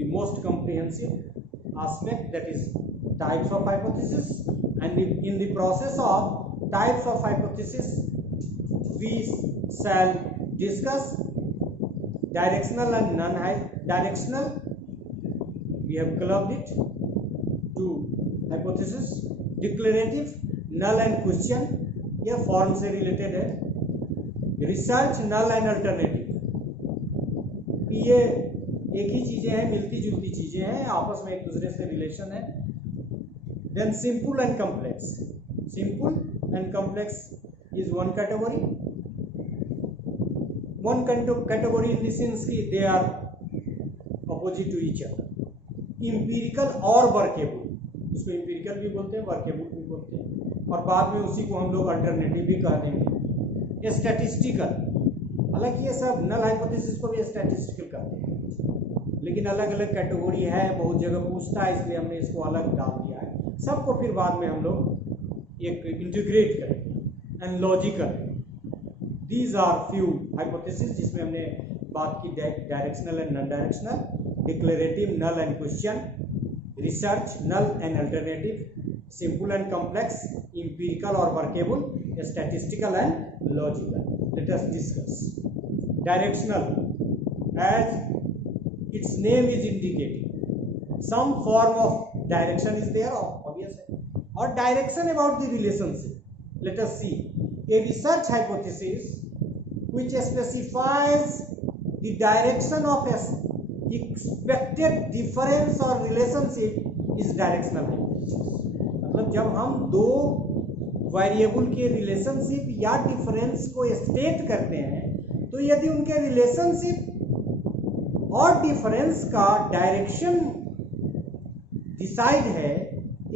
the most comprehensive aspect, that is types of hypothesis, and in the process of types of hypothesis we shall discuss directional and non-directional. We have clubbed it to hypothesis, declarative, null and question, यह form से related है, research, null and alternative, ये एक ही चीजें हैं, मिलती जुलती चीजें हैं, आपस में एक दूसरे से रिलेशन है. Then simple and complex. Simple and complex is one category. One category in the sense कि they are opposite to each other. Empirical और वर्केबल, उसको इंपीरिकल भी बोलते हैं, वर्केबल भी बोलते हैं, और बाद में उसी को हम लोग अल्टरनेटिव भी कह देंगे. स्टैटिस्टिकल, हालांकि ये सब नल हाइपोथेसिस को भी स्टैटिस्टिकल कहते हैं, लेकिन अलग अलग कैटेगरी है, बहुत जगह पूछता है, इसलिए हमने इसको अलग डाल दिया है. सबको फिर बाद में हम लोग एक इंटीग्रेट करेंगे. And logical, these are few hypothesis जिसमें हमने बात की directional and non directional, declarative, null and question, research, null and alternative, simple and complex, empirical और workable, statistical and logical. Let us discuss directional. As its name is indicating, some form of direction is there, obviously, or direction about the relationship. Let us see a research hypothesis which specifies the direction of expected difference or relationship is directional hypothesis. मतलब जब हम दो variable के relationship या difference को state करते हैं, तो यदि उनके रिलेशनशिप और डिफरेंस का डायरेक्शन डिसाइड है,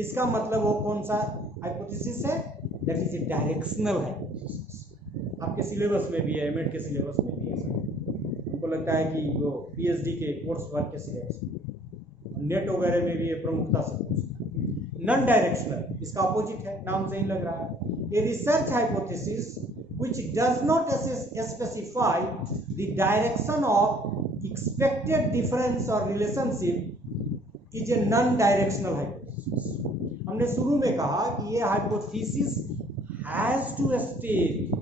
इसका मतलब वो कौन सा हाइपोथेसिस है? That is a directional hypothesis. आपके सिलेबस में भी है, एमएड के सिलेबस में भी है. हमको लगता है कि वो पीएचडी के कोर्स वर्क के सिलेबस में, नेट वगैरह में भी ये प्रमुखता से पूछता है. नॉन डायरेक्शनल, इसका अपोजिट है, नाम से ही लग रहा है. A research hypothesis which does not specify the direction of expected difference or relationship is a non-directional hypothesis. हमने शुरू में कहा कि ये hypothesis has to state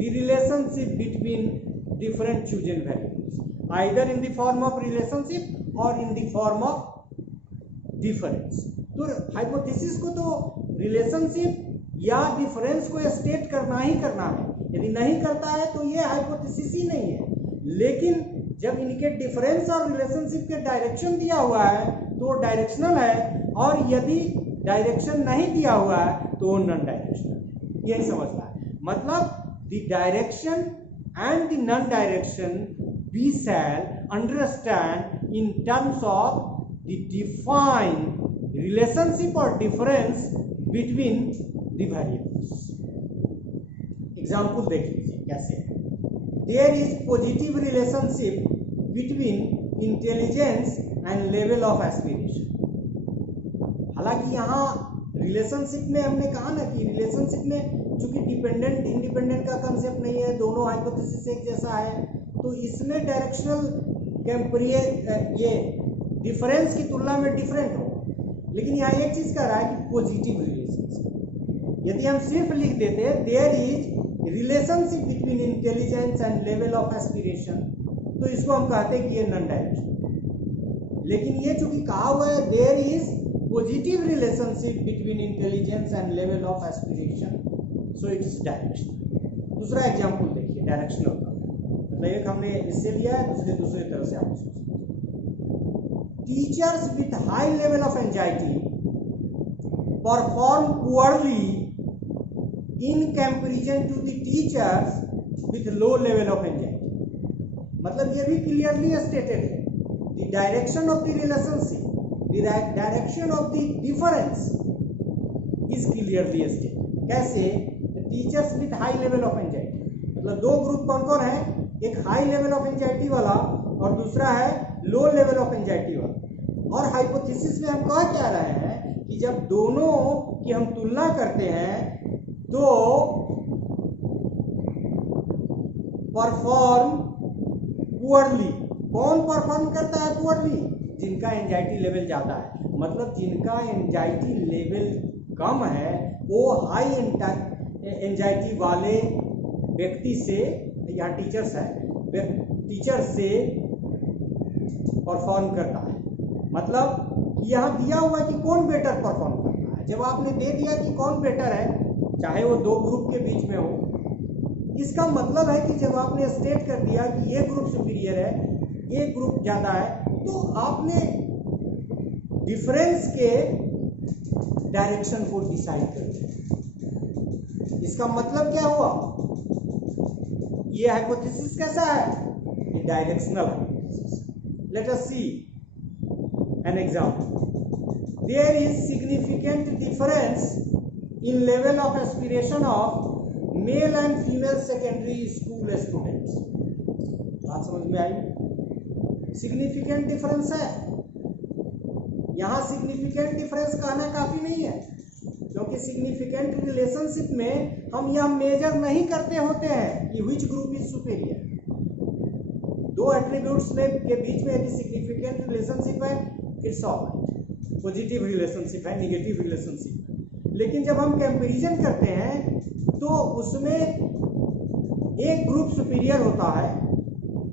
the relationship between different chosen variables, either in the form of relationship or in the form of difference. तो hypothesis को तो relationship या डिफरेंस को स्टेट करना ही करना है. यदि नहीं करता है तो ये हाइपोथेसिस ही नहीं है. लेकिन जब इनके डिफरेंस और रिलेशनशिप के डायरेक्शन दिया हुआ है तो वो डायरेक्शनल है, और यदि डायरेक्शन नहीं दिया हुआ है तो वो नॉन डायरेक्शनल है. यही समझना है. मतलब the direction and the non direction we shall understand in terms of the defined relationship or difference between the variables. Example देख लीजिए कैसे. There is positive relationship between intelligence and level of aspiration. हालांकि यहाँ relationship में हमने कहा ना कि रिलेशनशिप में चूंकि डिपेंडेंट इंडिपेंडेंट का कंसेप्ट नहीं है, दोनों हाइपोथेसिस एक जैसा है, तो इसमें डायरेक्शनल ये डिफरेंस की तुलना में डिफरेंट हो. लेकिन यहाँ एक चीज कह रहा है कि पॉजिटिव रिलेशनशिप. यदि हम सिर्फ लिख देते there is relationship between intelligence and level of aspiration, तो इसको हम कहते हैं कि ये नॉन डायरेक्शनल. लेकिन ये चूंकि कहा हुआ है there is positive relationship between intelligence and level of aspiration, so it's directional. दूसरा एग्जाम्पल देखिए डायरेक्शनल का. मतलब एक हमने इससे लिया है, दूसरी तरह से आप सोचें. Teachers with high level of anxiety perform poorly in comparison to the teachers with low level of anxiety. मतलब ये भी clearly stated है. The direction of the relationship, the direction of the difference is clearly stated. कैसे? The teachers with high level of anxiety. मतलब दो group कौन कौन है? एक हाई लेवल ऑफ एंजाइटी वाला और दूसरा है लो लेवल ऑफ एंजाइटी वाला. और हाइपोथेसिस में हम कह क्या रहे हैं कि जब दोनों की हम तुलना करते हैं तो परफॉर्म पुअरली, कौन परफॉर्म करता है पुअरली? जिनका एंजाइटी लेवल ज़्यादा है, मतलब जिनका एंजाइटी लेवल कम है वो हाई एंजाइटी वाले व्यक्ति से, यहाँ टीचर्स है, टीचर से परफॉर्म करता है। मतलब यहाँ दिया हुआ है कि कौन बेटर परफॉर्म करता है। जब आपने दे दिया कि कौन बेटर है, चाहे वो दो ग्रुप के बीच में हो, इसका मतलब है कि जब आपने स्टेट कर दिया कि ये ग्रुप सुपीरियर है, ये ग्रुप ज़्यादा है, तो आपने डिफरेंस के डायरेक्शन को डिसाइड कर दिया। इसका मतलब क्या हुआ? ये हाइपोथेसिस कैसा है? ये directional hypothesis. Let us see an example. There is significant difference in level of aspiration of male and female secondary school students। बात समझ में आई? सिग्निफिकेंट डिफरेंस है। यहाँ सिग्निफिकेंट डिफरेंस कहना काफी नहीं है, क्योंकि सिग्निफिकेंट रिलेशनशिप में हम यह मेजर नहीं करते होते हैं कि विच ग्रुप इज सुपीरियर। दो एट्रीब्यूट्स में के बीच में यदि सिग्निफिकेंट रिलेशनशिप है, इट्स ऑलराइट, पॉजिटिव रिलेशनशिप है, निगेटिव रिलेशनशिप है। लेकिन जब हम कंपैरिजन करते हैं तो उसमें एक ग्रुप सुपीरियर होता है,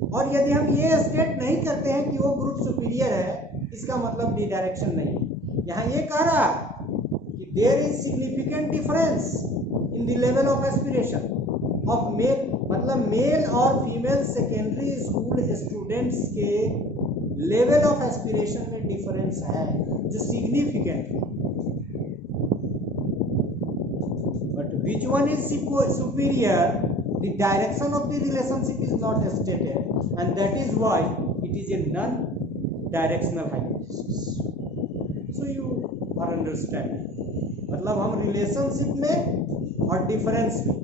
और यदि हम ये स्टेट नहीं करते हैं कि वो ग्रुप सुपीरियर है, इसका मतलब डी डायरेक्शन नहीं है। यहाँ ये कह रहा है कि there is significant difference in the level of aspiration of male, मतलब मेल और फीमेल सेकेंडरी स्कूल स्टूडेंट्स के लेवल ऑफ एस्पिरेशन में डिफरेंस है जो सिग्निफिकेंट है। Which one is superior? The direction of the relationship is not stated, and that is why it is a non-directional hypothesis. So you are understanding? मतलब हम relationship में और difference में,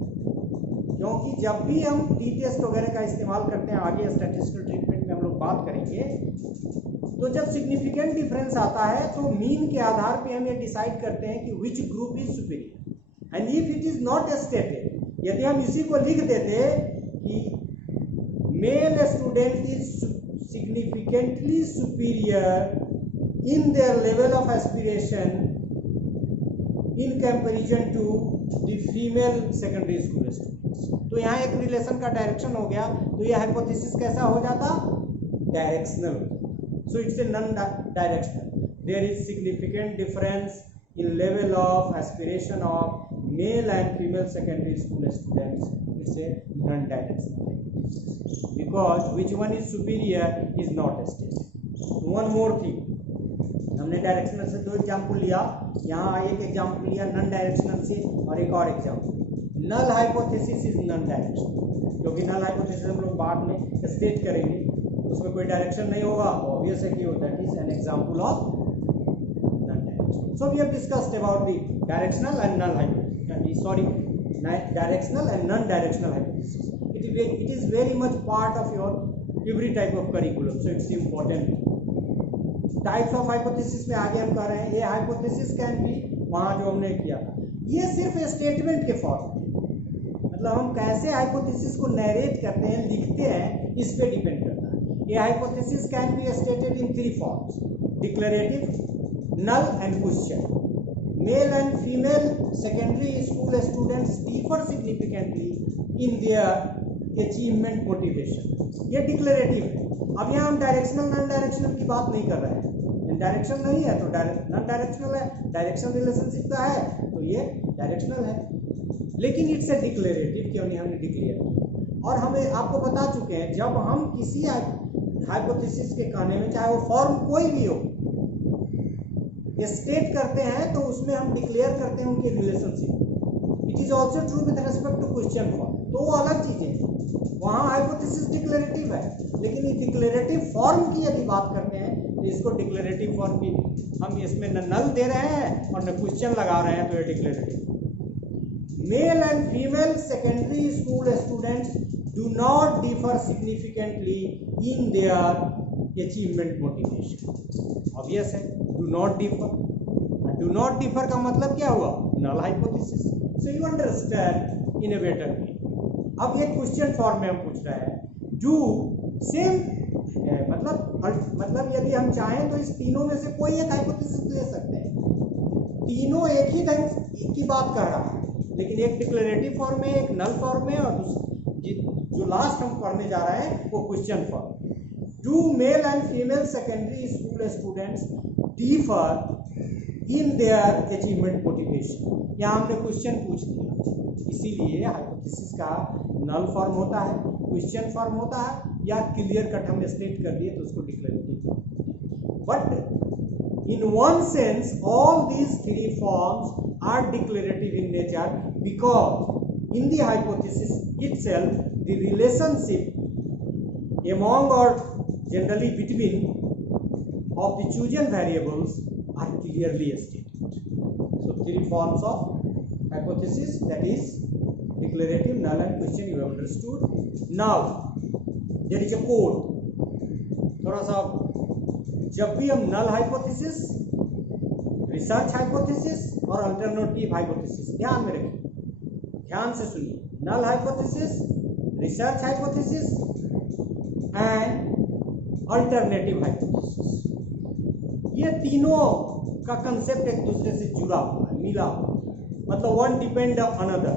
क्योंकि जब भी हम टी टेस्ट वगैरह का इस्तेमाल करते हैं, आगे स्टैटिस्टिकल ट्रीटमेंट में हम लोग बात करेंगे, तो जब सिग्निफिकेंट डिफरेंस आता है तो मीन के आधार पे हम ये डिसाइड करते हैं कि which group is superior. And if it is not stated, यदि हम इसी को लिख देते कि male student is significantly superior in their level of aspiration in comparison to the female secondary school students, तो यहाँ एक रिलेशन का डायरेक्शन हो गया, तो ये हाइपोथेसिस कैसा हो जाता? Directional. So it's a non directional. There is significant difference in level of aspiration of male and female secondary school students, it's a non-directional because which one is superior is not stated. One more thing, हमने directional से दो example लिया, यहाँ एक example लिया non directional से और एक और example. Null hypothesis is non directional, क्योंकि नल हाइपोथेसिस हम लोग बाद में स्टेट करेंगे, उसमें कोई डायरेक्शन नहीं होगा, तो ऑब्वियस है कि that is an example of. So we have discussed about the directional and null hypothesis. Directional and non-directional hypothesis. It is very much part of your every type of curriculum. So it's important. Types of hypothesis में आगे हम कर रहे हैं। ये hypothesis can be, वहाँ जो हमने किया था, ये सिर्फ स्टेटमेंट के फॉर्म में, मतलब हम कैसे hypothesis को नरेट करते हैं, लिखते हैं, इस पे डिपेंड करता है। ये hypothesis can be stated in three forms: declarative, null and question. Male and female secondary school students differ significantly in their achievement motivation. ये डिक्लेरेटिव है। अब यहाँ हम डायरेक्शनल नॉन डायरेक्शनल की बात नहीं कर रहे हैं, डायरेक्शन नहीं है तो नॉन डायरेक्शनल है, डायरेक्शन रिलेशनशिप का है तो ये डायरेक्शनल है, लेकिन इट्स ए डिक्लेरेटिव, क्यों नहीं हमने डिक्लेयर किया। और हमें आपको बता चुके हैं, जब हम किसी हाइपोथेसिस के कहने में, चाहे वो फॉर्म कोई भी हो, स्टेट करते हैं तो उसमें हम डिक्लेयर करते हैं उनके relationship. It is also true with respect to question form, तो वो अलग चीजें हैं। वहाँ हाइपोथेसिस डिक्लेरेटिव है, लेकिन ये डिक्लेरेटिव फॉर्म की यदि बात करते हैं तो इसको डिक्लेरेटिव फॉर्म की, हम इसमें न नल दे रहे हैं और न क्वेश्चन लगा रहे हैं, तो ये declarative. Male and female secondary school students do not differ significantly in their achievement motivation. Obvious है, do not differ. Do not differ का मतलब क्या हुआ? Null hypothesis. So you understand in a better way. अब ये question form में हम पूछ रहे हैं, डू सेम, मतलब यदि हम चाहें तो इस तीनों में से कोई एक हाइपोथेसिस ले सकते हैं। तीनों एक ही ढंग की बात कर रहा है, लेकिन एक डिक्लेरेटिव फॉर्म में, एक नल फॉर्म में, और जो लास्ट हम पढ़ने जा रहे हैं वो question form. Do male and female secondary school students differ in their achievement motivation. यहाँ हमने क्वेश्चन पूछ दिया, इसीलिए हाइपोथेसिस का नल फॉर्म होता है, क्वेश्चन फॉर्म होता है, या क्लियर कट हम स्टेट कर दिए तो उसको declarative. But in one sense all these three forms are declarative in nature because in the hypothesis itself the relationship among or generally between of the chosen variables are clearly stated. So three forms of hypothesis, that is declarative, null and question, you have understood. Now there is a code. थोड़ा सा, जब भी हम null hypothesis, research hypothesis और alternative hypothesis ध्यान में रखिए, ध्यान से सुनिए, null hypothesis, research hypothesis and alternative hypothesis, ये तीनों का कंसेप्ट एक दूसरे से जुड़ा हुआ है, मिला हुआ, मतलब वन डिपेंड अनदर।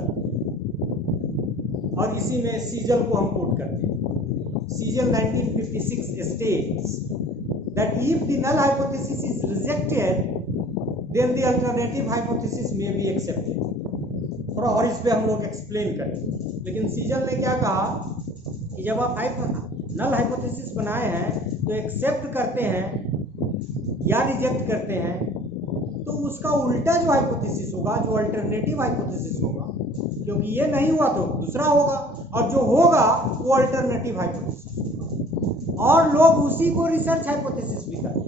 और इसी में सीजल को हम कोट करते हैं। सीजल 1956 states that if the null hypothesis is rejected then the alternative hypothesis may be accepted। थोड़ा और इस पे हम लोग एक्सप्लेन करें, लेकिन सीजन ने क्या कहा कि जब आप नल हाइपोथेसिस बनाए हैं तो एक्सेप्ट करते हैं या रिजेक्ट करते हैं, तो उसका उल्टा जो हाइपोथेसिस होगा, जो अल्टरनेटिव हाइपोथेसिस होगा, क्योंकि ये नहीं हुआ तो दूसरा होगा, और जो होगा वो अल्टरनेटिव हाइपोथेसिस होगा, और लोग उसी को रिसर्च हाइपोथेसिस भी करते हैं।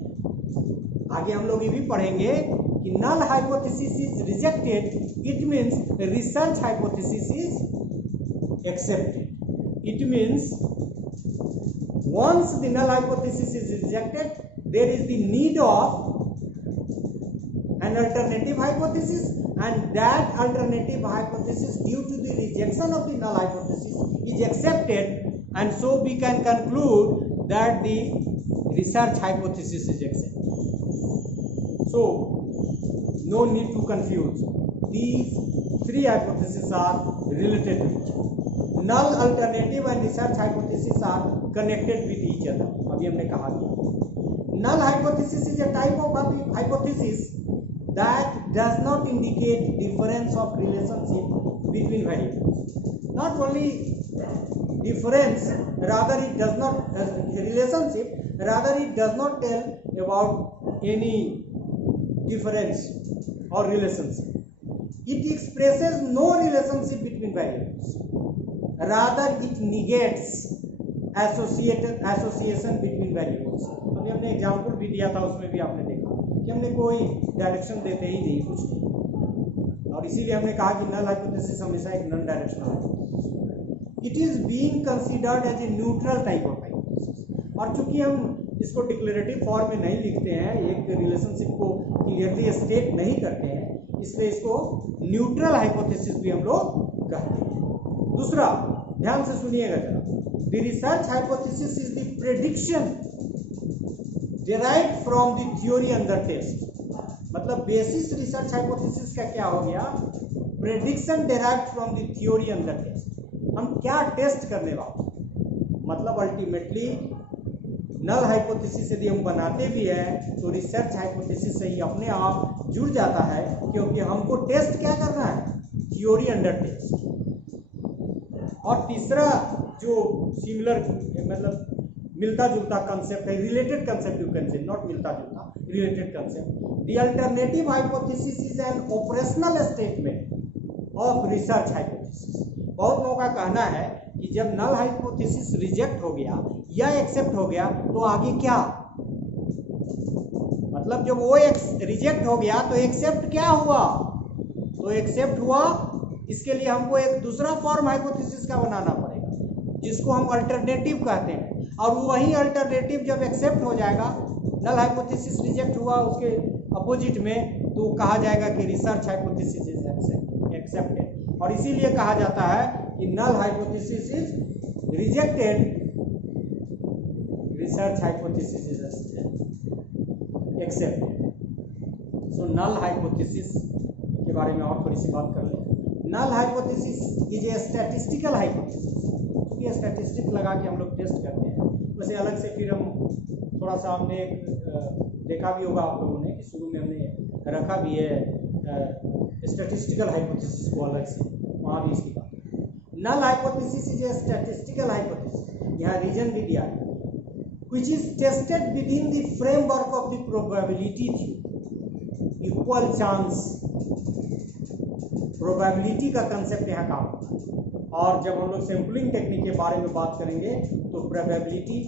आगे हम लोग ये भी पढ़ेंगे कि null hypothesis is rejected, it means research hypothesis is accepted. It means once the null hypothesis is rejected, there is the need of an alternative hypothesis, and that alternative hypothesis due to the rejection of the null hypothesis is accepted, and so we can conclude that the research hypothesis is accepted. So no need to confuse, these three hypotheses are related to each other. Null, alternative and research hypothesis are connected with each other. अभी हमने कहा दिया, null hypothesis is a type of hypothesis that does not indicate difference of relationship between variables. Not only difference, rather it does not relationship, rather it does not tell about any difference or relationship. It expresses no relationship between variables. Rather, it negates association between variables. अभी हमने example भी दिया था, उसमें भी आपने देखा कि हमने कोई डायरेक्शन देते ही नहीं, कुछ नहीं, और इसीलिए हमने कहा कि नल हाइपोथेसिस हमेशा एक non directional hypothesis. It is being considered as a neutral type of hypothesis, और चूंकि हम इसको डिक्लेरेटिव फॉर्म में नहीं लिखते हैं, एक रिलेशनशिप को क्लियरली स्टेट नहीं करते हैं, इसलिए इसको न्यूट्रल हाइपोथेसिस भी हम लोग कहते हैं। दूसरा, ध्यान से सुनिएगा जरा, the research hypothesis is the prediction derived from the theory under test। मतलब बेसिस रिसर्च हाइपोथेसिस का क्या हो गया, prediction derived from the theory under test। हम क्या टेस्ट करने वाले, मतलब अल्टीमेटली नल हाइपोथेसिस यदि हम बनाते भी हैं तो रिसर्च हाइपोथेसिस से ही अपने आप जुड़ जाता है, क्योंकि हमको टेस्ट क्या करना है, थ्योरी अंडर टेस्ट। और तीसरा जो सिमिलर मतलब मिलता जुलता कंसेप्ट है, related concept, you can say not मिलता जुलता, related concept, the alternative hypothesis is an operational statement of research hypothesis. बहुत लोगों का कहना है कि जब नल हाइपोथेसिस रिजेक्ट हो गया या एक्सेप्ट हो गया तो आगे क्या, मतलब जब वो रिजेक्ट हो गया तो एक्सेप्ट क्या हुआ, तो एक्सेप्ट हुआ, इसके लिए हमको एक दूसरा फॉर्म हाइपोथेसिस का बनाना पड़ेगा जिसको हम अल्टरनेटिव कहते हैं, और वही अल्टरनेटिव जब एक्सेप्ट हो जाएगा, नल हाइपोथेसिस रिजेक्ट हुआ उसके अपोजिट में, तो कहा जाएगा कि रिसर्च हाइपोथेसिस इज एक्सेप्टेड। और इसीलिए कहा जाता है कि null hypothesis is rejected, research hypothesis is accepted. So null hypothesis के बारे में और थोड़ी सी बात कर लें. Null hypothesis is a statistical hypothesis. ये स्टैटिस्टिक लगा के हम लोग टेस्ट करते हैं. वैसे अलग से फिर हम थोड़ा सा हमने देखा भी होगा आप लोगों ने कि शुरू में हमने रखा भी है स्टैटिस्टिकल हाइपोथेसिस को अलग से, वहाँ भी इसकी बात. Null hypothesis is a statistical hypothesis, यहाँ रीजन भी दिया है, which is tested within the framework of the probability theory. Equal chance probability का कंसेप्ट यहाँ काम होता है. और जब हम लोग सैम्पलिंग टेक्निक के बारे में बात करेंगे तो प्रोबेबिलिटी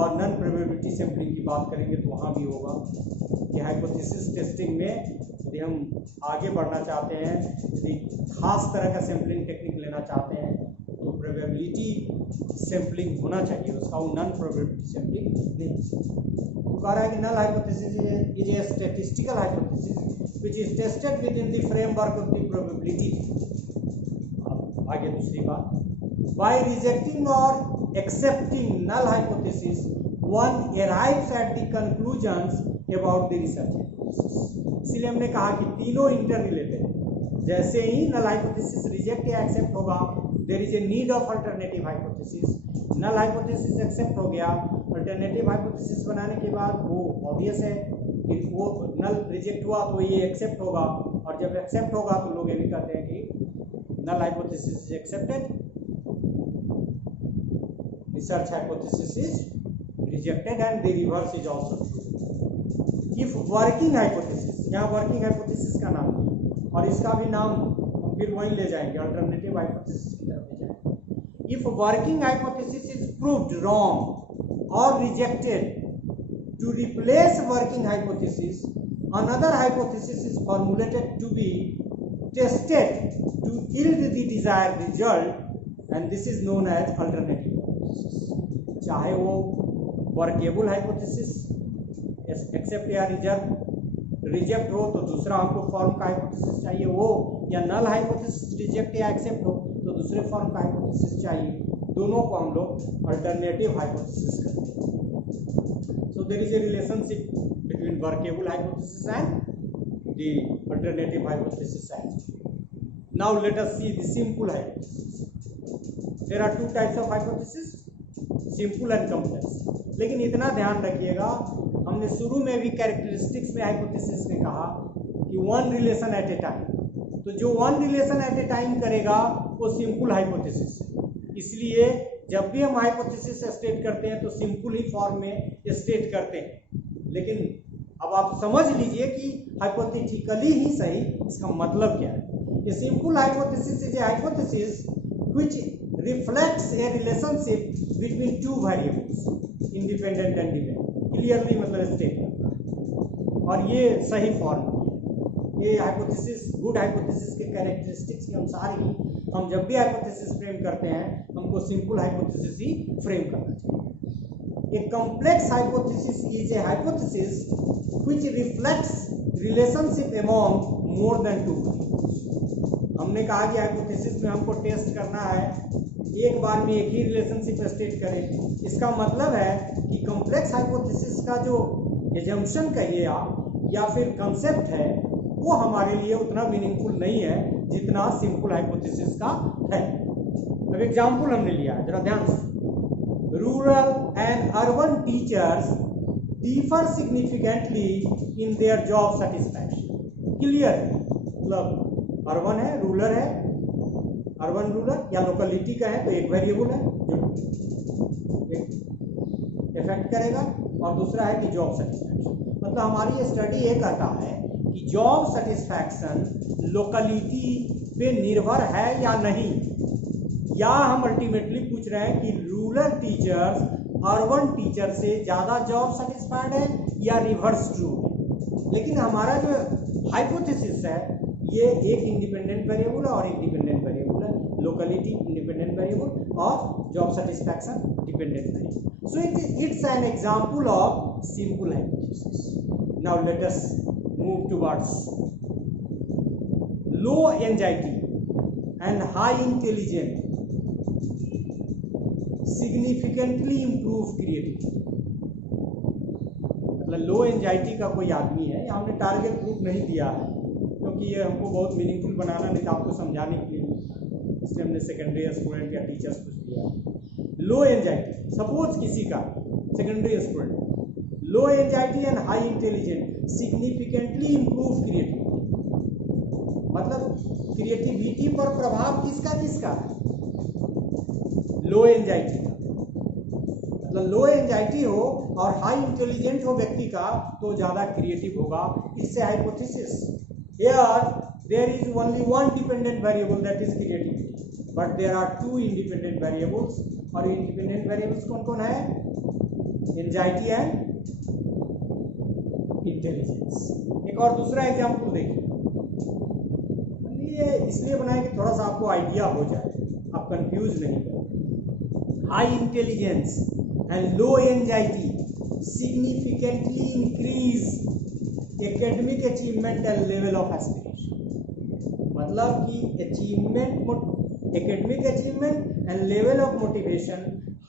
और नॉन प्रोबेबिलिटी सैम्पलिंग की बात करेंगे तो वहाँ भी होगा कि हाइपोथेसिस टेस्टिंग में यदि हम आगे बढ़ना चाहते हैं, यदि खास तरह का सैम्पलिंग टेक्निक लेना चाहते हैं तो प्रोबेबिलिटी सैम्पलिंग होना चाहिए उसका, वो नॉन प्रोबेबिलिटी सैम्पलिंग नहीं. तो कह रहा है कि null hypothesis is a statistical hypothesis which is tested within the framework of the probability. आगे दूसरी बात, बाय रिजेक्टिंग और accepting null hypothesis one arrives at the conclusions about the research hypothesis. इसलिए हमने कहा कि तीनों इंटर रिलेटेड. जैसे ही नल हाइपोथेसिस रिजेक्ट या एक्सेप्ट होगा, there is a need of alternative hypothesis. Null hypothesis accept हो गया, अल्टरनेटिव हाइपोथेसिस बनाने के बाद वो ऑब्वियस है कि वो नल रिजेक्ट हुआ तो ये एक्सेप्ट होगा, और जब एक्सेप्ट होगा तो लोग ये भी कहते हैं कि null hypothesis is accepted, research hypothesis is rejected, and the reverse is also true. If working hypothesis, यहाँ working hypothesis का नाम है और इसका भी नाम हम फिर वहीं ले जाएंगे, alternative hypothesis की तरफ ले जाएंगे. If working hypothesis is proved wrong or rejected, to replace working hypothesis, another hypothesis is formulated to be tested to yield the desired result, and this is known as alternative hypothesis. चाहे वो workable hypothesis accept या reject हो तो दूसरा हमको form का hypothesis चाहिए हो, या नल हाइपोथेसिस रिजेक्ट या एक्सेप्ट हो तो दूसरे फॉर्म का हाइपोथेसिस चाहिए. दोनों को हम लोग अल्टरनेटिव हाइपोथेसिस करते हैं. So there is a relationship between workable hypothesis and the alternative hypothesis side. Now let us see the simple hypothesis. There are two types of hypothesis, simple and complex. लेकिन इतना ध्यान रखिएगा, हमने शुरू में भी कैरेक्टरिस्टिक्स में हाइपोथेसिस में कहा कि one relation at a time. तो जो one relation at a time करेगा वो सिंपल हाइपोथेसिस है. इसलिए जब भी हम हाइपोथेसिस स्टेट करते हैं तो सिंपल ही फॉर्म में स्टेट करते हैं. लेकिन अब आप समझ लीजिए कि हाइपोथेटिकली ही सही इसका मतलब क्या है. A simple hypothesis is A hypothesis which reflects A relationship between two variables independent and dependent. Clearly मतलब स्टेट करता है, और ये सही फॉर्म है. ये हाइपोथेसिस गुड हाइपोथेसिस के कैरेक्टरिस्टिक्स के अनुसार ही हम जब भी हाइपोथेसिस फ्रेम करते हैं हमको सिंपल हाइपोथेसिस ही फ्रेम करना चाहिए. A complex hypothesis is a hypothesis which reflects relationship among more than two variables. हमने कहा कि हाइपोथेसिस में हमको टेस्ट करना है, एक बार में एक ही रिलेशनशिप स्टेट करें. इसका मतलब है कि कॉम्प्लेक्स हाइपोथेसिस का जो एजम्पशन कहिए आप या फिर कंसेप्ट है वो हमारे लिए उतना मीनिंगफुल नहीं है जितना सिंपल हाइपोथेसिस का है. अब एग्जाम्पल हमने लिया है, जरा ध्यान से. Rural and urban teachers differ significantly in their job satisfaction. Clear है, मतलब अर्बन है, रूरल है, अर्बन रूरल या लोकेलिटी का है तो एक वेरिएबल है जो इफेक्ट करेगा, और दूसरा है कि जॉब सेटिस्फैक्शन. मतलब हमारी ये स्टडी ये कहता है कि जॉब सेटिस्फैक्शन लोकेलिटी पे निर्भर है या नहीं, या हम अल्टीमेटली पूछ रहे हैं कि रूरल टीचर्स अर्बन टीचर से ज़्यादा जॉब सेटिस्फाइड है या रिवर्स ट्रू है. लेकिन हमारा जो हाइपोथेसिस है ये एक इंडिपेंडेंट वेरिएबल और एक डिपेंडेंट वेरिएबल है. लोकेलिटी इंडिपेंडेंट वेरिएबल और job satisfaction dependent variable. So it's an example of simple hypothesis. Now let us move towards low anxiety and high intelligence significantly improve creativity. मतलब लो anxiety का कोई आदमी है, या हमने टारगेट ग्रुप नहीं दिया है क्योंकि ये हमको बहुत मीनिंगफुल बनाना नहीं था आपको समझाने के लिए, इसलिए हमने सेकेंडरी स्टूडेंट या टीचर्स कुछ दिया। लो एंजाइटी, सपोज किसी का secondary student, low anxiety and high intelligent significantly improve creativity. मतलब क्रिएटिविटी पर प्रभाव किसका किसका? लो एंजाइटी का। मतलब लो एंजाइटी हो और हाई इंटेलिजेंट हो व्यक्ति का तो ज्यादा क्रिएटिव होगा। इससे hypothesis, here there is only one dependent variable that is creativity, but there are two independent variables. और इंडिपेंडेंट वेरिएबल्स कौन कौन है? Anxiety and intelligence. एक और दूसरा एग्जांपल देखिए, ये इसलिए बनाया कि थोड़ा सा आपको आइडिया हो जाए, आप कंफ्यूज नहीं करें। High intelligence and low anxiety significantly increase academic achievement and level of aspiration। मतलब कि academic achievement and level of motivation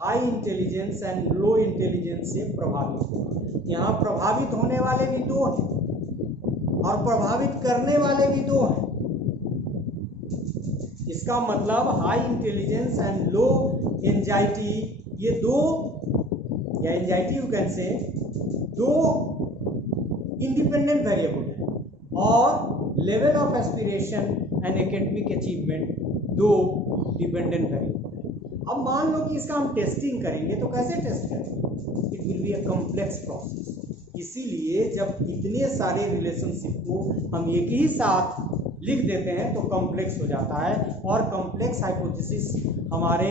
high intelligence and low intelligence से प्रभावित होगा। यहाँ प्रभावित होने वाले भी दो हैं और प्रभावित करने वाले भी दो हैं। इसका मतलब high intelligence and low anxiety, ये दो, या एंजाइटी यू कैन से, दो इंडिपेंडेंट वेरिएबल है और level of aspiration and academic achievement दो डिपेंडेंट वेरिएबल है। अब मान लो कि इसका हम टेस्टिंग करेंगे तो कैसे टेस्ट करेंगे? It will be a complex process. इसीलिए जब इतने सारे रिलेशनशिप को हम एक ही साथ लिख देते हैं तो कॉम्प्लेक्स हो जाता है, और कॉम्प्लेक्स हाइपोथेसिस हमारे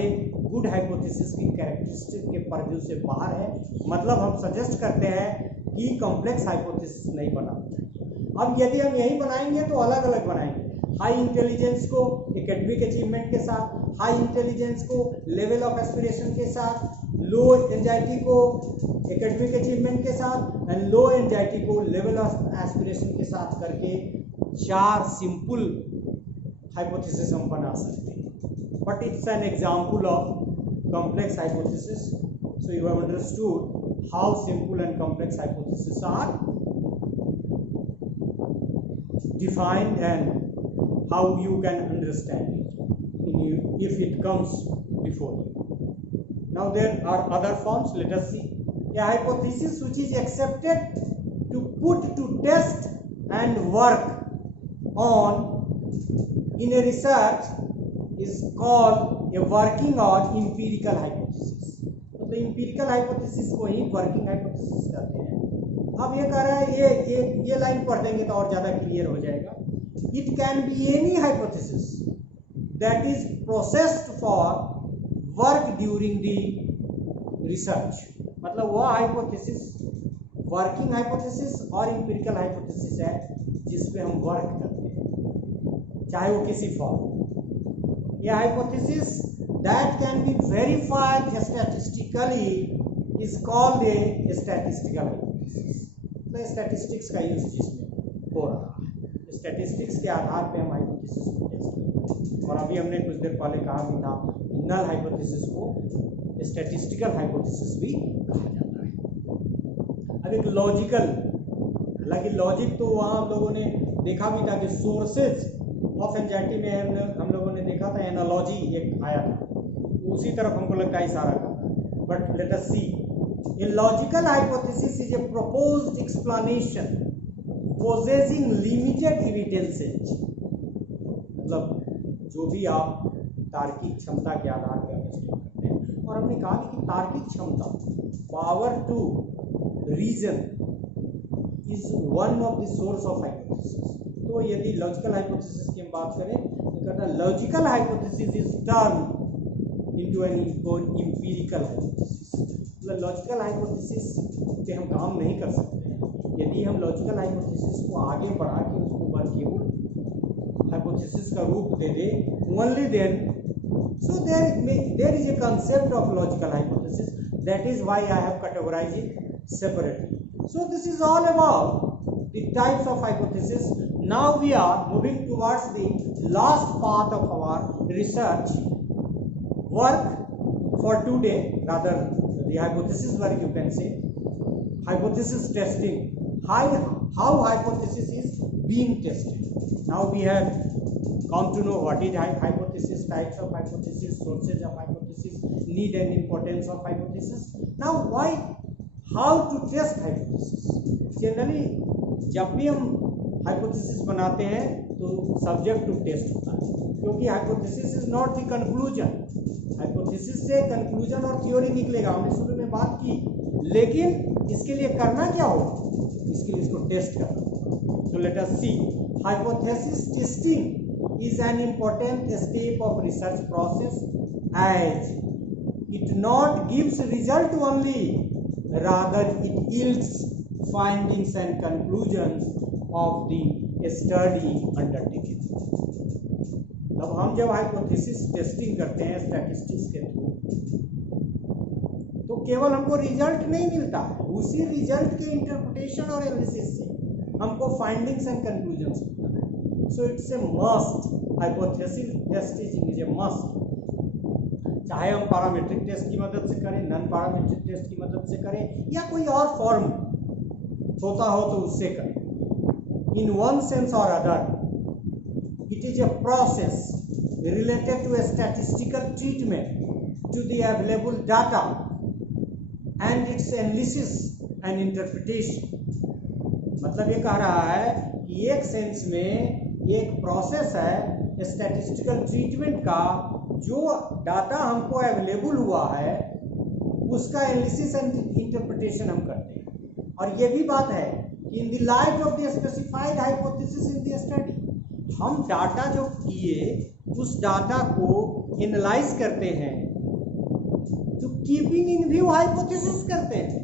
गुड हाइपोथेसिस की कैरेक्टरिस्टिक के पर्व्यू से बाहर है। मतलब हम सजेस्ट करते हैं कि कॉम्प्लेक्स हाइपोथेसिस नहीं बनाना। अब यदि हम यही बनाएंगे तो अलग अलग बनाएंगे, हाई इंटेलिजेंस को एकेडमिक अचीवमेंट के साथ, हाई इंटेलिजेंस को लेवल ऑफ एस्पिरेशन के साथ, लो एंजाइटी को एकेडमिक अचीवमेंट के साथ एंड लो एंजाइटी को लेवल ऑफ एस्पिरेशन के साथ करके 4 सिंपल हाइपोथेसिस हम बना सकते हैं। But it's an example of complex hypothesis. So you have understood how simple and complex hypotheses are defined and how you can understand it if it comes before you. Now there are other forms. Let us see. A hypothesis which is accepted to put to test and work on in a research is called a working or empirical hypothesis। तो empirical hypothesis को ही working hypothesis कहते हैं। अब ये कह रहा है, ये लाइन पढ़ देंगे तो और ज़्यादा क्लियर हो जाएगा। It can be any hypothesis that is processed for work during the research। मतलब वह हाइपोथेसिस वर्किंग हाइपोथेसिस और empirical hypothesis है जिसपे हम वर्क करते हैं, चाहे वो किसी form. A hypothesis that can be verified statistically is called a statistical hypothesis। तो स्टैटिस्टिक्स का यूज जिसमें हो रहा है, स्टैटिस्टिक्स के आधार पे हम हाइपोथेसिस को टेस्ट करते हैं। और अभी हमने कुछ देर पहले कहा भी था नल हाइपोथेसिस को स्टैटिस्टिकल हाइपोथेसिस भी कहा जाता है। अब एक लॉजिकल, हालांकि लॉजिक तो वहाँ हम लोगों ने देखा भी था कि सोर्सेज ऑफ एंजाइटी में हम लोगों ने देखा था, एनालॉजी एक आया था, उसी तरफ हमको लगता है इशारा करता है। But let us see, a logical hypothesis is a proposed explanation possessing limited evidences. मतलब जो भी आप तार्किक क्षमता के आधार पर अंडरस्टैंड करते हैं, और हमने कहा कि तार्किक क्षमता, power to reason is one of the source of hypothesis. तो यदि लॉजिकल हाइपोथेसिस की हम बात करें तो कहता है logical hypothesis is turn into an empirical hypothesis. मतलब लॉजिकल हाइपोथेसिस पे हम काम नहीं कर सकते हैं। यदि हम लॉजिकल हाइपोथेसिस को आगे बढ़ा के उसको वर्केबल हाइपोथेसिस का रूप दे दे, only then so there is a concept of logical hypothesis, that is why I have categorised it separately. So this is all about the types of hypothesis. Now we are moving towards the last part of our research work for today, rather the hypothesis work you can say. hypothesis testing, how hypothesis is being tested. Now we have come to know what is hypothesis, types of hypothesis, sources of hypothesis, need and importance of hypothesis. Now why, how to test hypothesis. Generally जब भी हम hypothesis बनाते हैं तो subject to test होता है, क्योंकि hypothesis is not the conclusion. Hypothesis से कंक्लूजन और थ्योरी निकलेगा, हमने शुरू में बात की, लेकिन इसके लिए करना क्या होगा, इसके लिए इसको टेस्ट करना होगा. So let us see. Hypothesis testing is an important step of research process as it not gives result only, rather it yields findings and conclusions of the study undertaken. अब हम जब हाइपोथेसिस टेस्टिंग करते हैं statistics के through, तो केवल हमको result नहीं मिलता है, उसी रिजल्ट के इंटरप्रिटेशन और एनालिसिस से हमको फाइंडिंग्स एंड कंक्लूजन्स मिलता है. सो it's A must, hypothesis testing is a must. चाहे हम पैरामीट्रिक टेस्ट की मदद से करें, नॉन पैरामीट्रिक टेस्ट की मदद से करें, या कोई और फॉर्म होता हो तो उससे करें. इन वन सेंस और other it is a process related to a statistical treatment to the available data and its analysis and interpretation. मतलब ये कह रहा है कि एक सेंस में एक प्रोसेस है स्टैटिस्टिकल ट्रीटमेंट का, जो डाटा हमको अवेलेबल हुआ है उसका एनालिसिस एंड इंटरप्रिटेशन हम करते हैं. और ये भी बात है कि in the light of the specified hypothesis in the study, हम डाटा जो किए उस डाटा को एनालाइज करते हैं, तो कीपिंग इन व्यू हाइपोथेसिस करते हैं.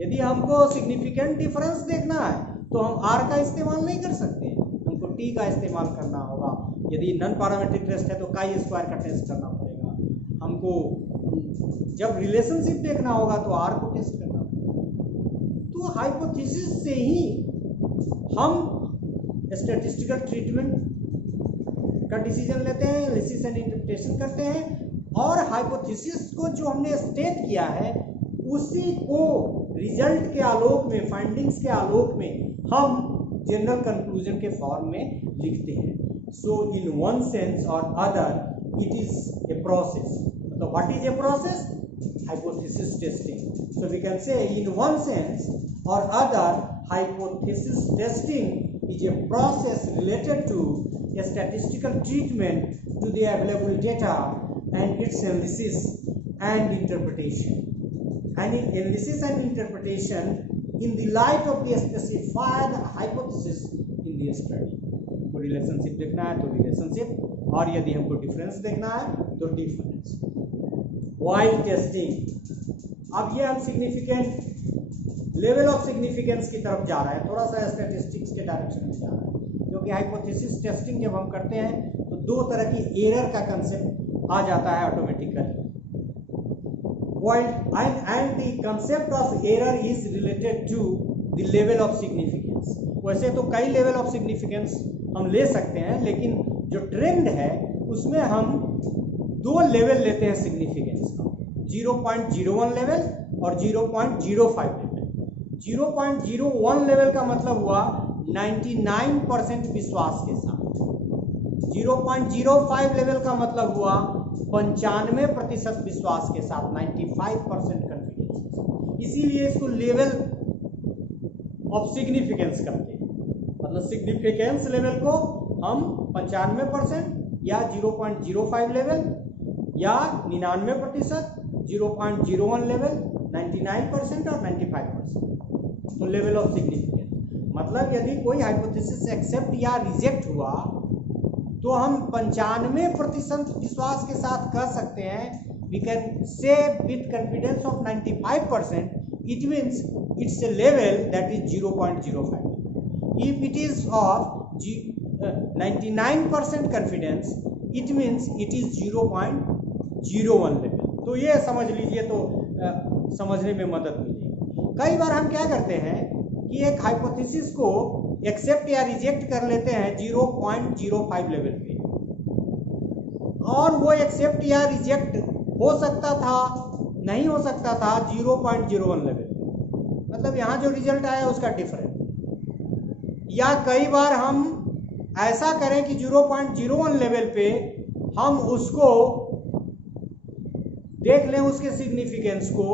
यदि हमको सिग्निफिकेंट डिफरेंस देखना है तो हम आर का इस्तेमाल नहीं कर सकते, हमको टी का इस्तेमाल करना होगा. यदि नॉन पैरामीट्रिक टेस्ट है तो काई स्क्वायर का टेस्ट करना पड़ेगा. हमको जब रिलेशनशिप देखना होगा तो आर को टेस्ट करना पड़ेगा. तो हाइपोथेसिस से ही हम स्टैटिस्टिकल ट्रीटमेंट का डिसीजन लेते हैं, एनालिसिस एंड इंटरप्रिटेशन करते हैं, और हाइपोथेसिस को जो हमने स्टेट किया है उसी को रिजल्ट के आलोक में, फाइंडिंग्स के आलोक में हम जनरल कंक्लूजन के फॉर्म में लिखते हैं. सो इन वन सेंस और other it is a process. मतलब what is a process? Hypothesis testing. So we can say in one sense और other hypothesis testing is a process related to a statistical treatment to the available data and its analysis and interpretation. And in analysis and interpretation in the light of the specified hypothesis in the study. तो relationship देखना है तो relationship, और यदि हमको difference देखना है तो डिफरेंस. वाइल टेस्टिंग, अब ये हम सिग्निफिकेंट लेवल ऑफ सिग्निफिकेंस की तरफ जा रहा है, थोड़ा सा स्टैटिस्टिक्स के डायरेक्शन में जा रहा है, क्योंकि हाइपोथेसिस टेस्टिंग जब हम करते हैं तो दो तरह की एरर का कंसेप्ट आ जाता है automatically. And the concept of error is related to the level of significance. वैसे तो कई लेवल ऑफ सिग्निफिकेंस हम ले सकते हैं, लेकिन जो ट्रेंड है उसमें हम दो लेवल लेते हैं सिग्निफिकेंस का, 0.01 लेवल और 0.05 लेवल. 0.01 लेवल का मतलब हुआ 99% विश्वास के साथ. 0.05 लेवल का मतलब हुआ 95% विश्वास के साथ, 95% कॉन्फिडेंस. इसीलिए इसको लेवल ऑफ सिग्निफिकेंस करते हैं. मतलब सिग्निफिकेंस लेवल को हम 95% या 0.05 लेवल या 99%, 0.01 लेवल, 99% और 95%. तो लेवल ऑफ सिग्निफिकेंस मतलब यदि कोई हाइपोथेसिस एक्सेप्ट या रिजेक्ट हुआ तो हम 95% विश्वास के साथ कह सकते हैं, we can say with confidence of 95%, it means it's a level that is 0.05. If it is of 99% confidence, it means it is 0.01 level. तो ये समझ लीजिए, तो समझने में मदद मिलेगी. कई बार हम क्या करते हैं कि एक हाइपोथेसिस को एक्सेप्ट या रिजेक्ट कर लेते हैं 0.05 लेवल पे, और वो एक्सेप्ट या रिजेक्ट हो सकता था, नहीं हो सकता था 0.01 लेवल पे. मतलब यहाँ जो रिजल्ट आया उसका डिफरेंट। या कई बार हम ऐसा करें कि 0.01 लेवल पे हम उसको देख लें उसके सिग्निफिकेंस को,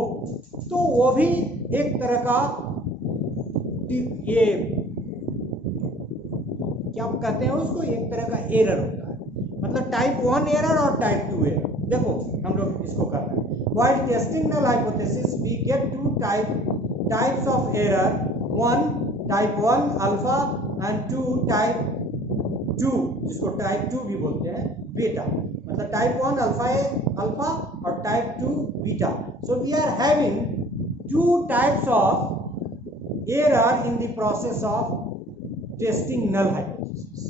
तो वो भी एक तरह का ये क्या कहते हैं उसको, एक तरह का एरर होता है। मतलब टाइप 1 एरर और टाइप 2 एरर। देखो हम लोग इसको कर रहे हैं, while testing null hypothesis we get two types of error, 1 type 1 alpha and 2 type 2, जिसको टाइप 2 भी बोलते हैं, बीटा। मतलब टाइप 1 अल्फा और type 2 beta. So we are having 2 types of error in the process of testing null hypothesis.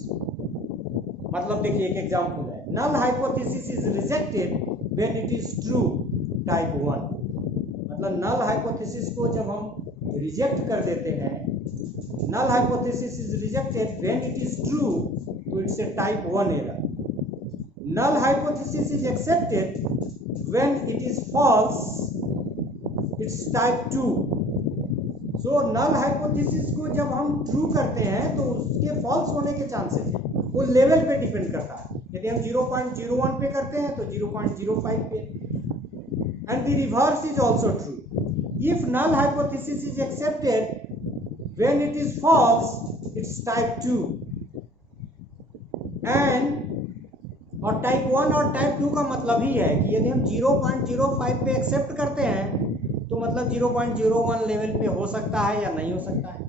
मतलब देखिए एक example है, null hypothesis is rejected when it is true, type 1। मतलब नल हाइपोथेसिस को जब हम रिजेक्ट कर देते हैं, null hypothesis is rejected when it is true, तो it's a type 1 error. Null hypothesis is accepted when it is false, it's type 2। So null hypothesis को जब हम ट्रू करते हैं तो उसके फॉल्स होने के चांसेस है, वो लेवल पे डिपेंड करता है। यदि हम 0.01 पे करते हैं तो 0.05 पे, and the reverse is also true. If null hypothesis is accepted when it is false, it's type 2। And और टाइप 1 और टाइप 2 का मतलब ही है कि यदि हम 0.05 पे एक्सेप्ट करते हैं तो मतलब 0.01 लेवल पे हो सकता है या नहीं हो सकता है।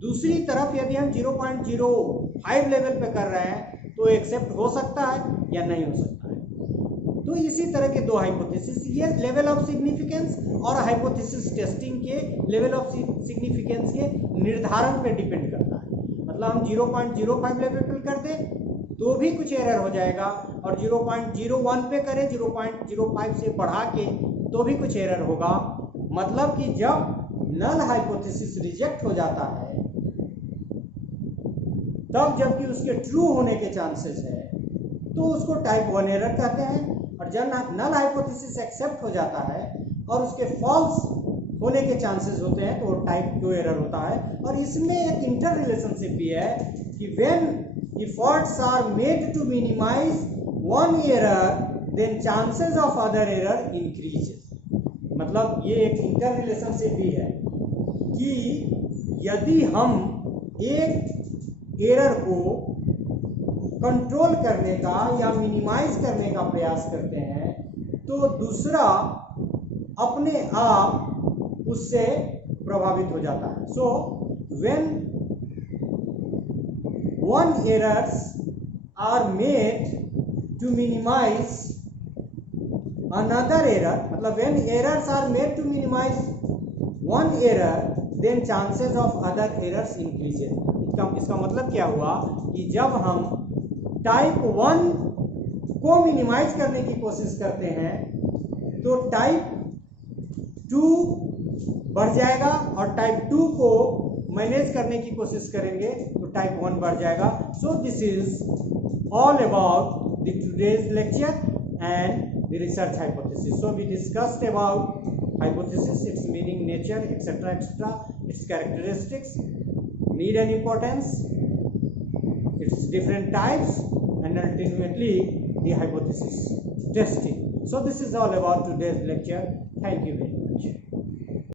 दूसरी तरफ यदि हम 0.05 लेवल पे कर रहे हैं तो एक्सेप्ट हो सकता है या नहीं हो सकता है। तो इसी तरह के दो हाइपोथेसिस, ये लेवल ऑफ सिग्निफिकेंस और हाइपोथेसिस टेस्टिंग के लेवल ऑफ सिग्निफिकेंस के निर्धारण पे डिपेंड करता है। मतलब हम 0.05 लेवल पे कर दें तो भी कुछ एरर हो जाएगा, और 0.01 पे करें 0.05 से बढ़ा के तो भी कुछ एरर होगा। मतलब कि जब नल हाइपोथेसिस रिजेक्ट हो जाता है तब जबकि उसके ट्रू होने के चांसेस है तो उसको टाइप 1 एरर कहते हैं, और जब नल हाइपोथेसिस एक्सेप्ट हो जाता है और उसके फॉल्स होने के चांसेस होते हैं तो वो टाइप 2 एरर होता है। और इसमें एक इंटर रिलेशनशिप भी है कि when efforts are made to minimize one error, then chances of other error increases। मतलब ये एक इंटर रिलेशनशिप भी है कि यदि हम एक एरर को कंट्रोल करने का या मिनिमाइज करने का प्रयास करते हैं तो दूसरा अपने आप उससे प्रभावित हो जाता है। So when one errors are made to minimize another error, मतलब when errors are made to minimize one error, then chances of other errors increases। इसका मतलब क्या हुआ कि जब हम टाइप 1 को मिनिमाइज करने की कोशिश करते हैं तो टाइप 2 बढ़ जाएगा, और टाइप 2 को मैनेज करने की कोशिश करेंगे तो टाइप 1 बढ़ जाएगा। So this is all about the today's lecture and the research hypothesis. So we discussed about hypothesis, its meaning, nature, etcetera etcetera, its characteristics, need and importance, its different types, and ultimately the hypothesis testing. So this is all about today's lecture. Thank you very much.